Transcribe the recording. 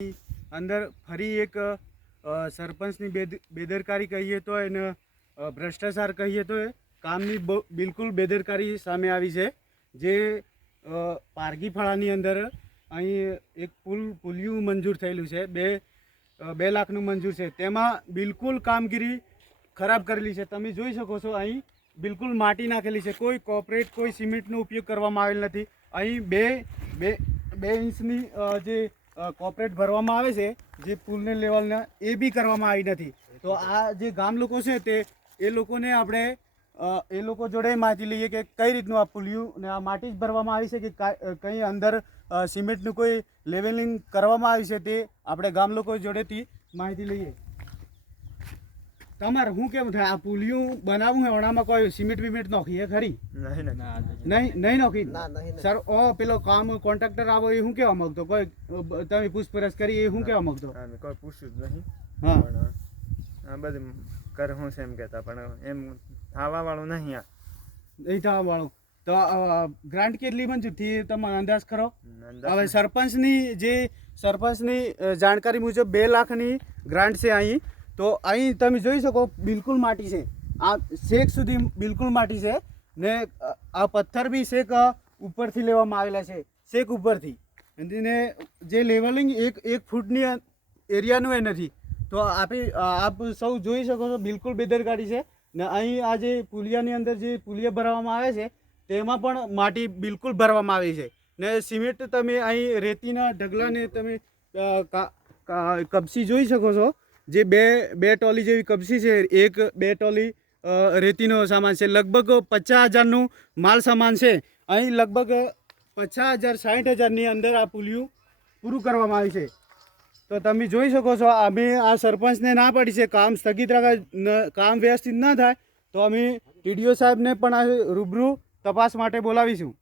અંદર ફરી એક સરપંચની બેદરકારી કહીએ તો એને ભ્રષ્ટાચાર કહીએ તો કામની બિલકુલ બેદરકારી સામે આવી છે। જે પારગી ફળાની અંદર અહીં એક પુલિયું મંજૂર થયેલું છે, 2 લાખનું મંજૂર છે, તેમાં બિલકુલ કામગીરી ખરાબ કરેલી છે। તમે જોઈ શકો છો અહીં બિલકુલ માટી નાખેલી છે, કોઈ કોર્પોરેટ કોઈ સિમેન્ટનો ઉપયોગ કરવામાં આવેલ નથી। અહીં બે ઇંચની જે કોર્પોરેટ ભરવામાં આવે છે, જે પુલને લેવલના એ બી કરવામાં આવી નથી। તો આ જે ગામ લોકો છે તે એ લોકોને આપણે એ લોકો જોડે માહિતી લઈએ કે કઈ રીતનું આ પુલિયું ને આ માટી જ ભરવામાં આવી છે કે કંઈ અંદર સિમેન્ટનું કોઈ લેવલિંગ કરવામાં આવી છે, તે આપણે ગામ લોકો જોડેથી માહિતી લઈએ। તમારે શું કેવું થાય? આ પુલિયું બનાવવું હોય ઓણામાં કોઈ સિમેન્ટ વિમેન્ટ નાખી ખરી? નહીં નાખી સર। પેલો કામ કોન્ટ્રાક્ટર આવો એ શું કહેવા માંગતો? કોઈ તમે પૂછપરછ કરી એ શું કહેવા માંગતો? કોઈ પૂછ્યું જ નહીં। હા, આ બધું કર હું છે એમ કહેતા, પણ એમ થવા વાળું નહીં। આ નહીં થવા વાળું તો ગ્રાન્ટ કેટલી મંજૂર થઈ તમે અંદાજ કરો? હવે સરપંચની જાણકારી મુજબ 2 લાખની ગ્રાન્ટ છે અહીં। તો અહીં તમે જોઈ શકો બિલકુલ માટી છે, આ શેક સુધી બિલકુલ માટી છે ને આ પથ્થર બી શેક ઉપરથી લેવામાં આવેલા છે, શેક ઉપરથી, ને જે લેવલિંગ એક ફૂટની એરિયાનું એ નથી। તો આપ સૌ જોઈ શકો છો બિલકુલ બેદરકારી છે ને અહીં આ જે પુલિયાની અંદર જે પુલિયા ભરવામાં આવે છે તેમાં પણ માટી બિલકુલ ભરવામાં આવી છે ને સિમેન્ટ તમે અહીં રેતીના ઢગલાને તમે કપસી જોઈ શકો છો। જે બે ટોલી જેવી કપસી છે, 2 ટોલી રેતીનો સામાન છે, લગભગ 50,000નું માલ સામાન છે। અહીં લગભગ 50,000 60,000ની અંદર આ પુલિયું પૂરું કરવામાં આવ્યું છે। તો તમે જોઈ શકો છો અમે આ સરપંચને ના પાડી છે કામ સ્થગિત રાખે, કામ વ્યવસ્થિત ના થાય તો અમે TDO સાહેબને પણ આ રૂબરૂ તપાસ માટે બોલાવીશું।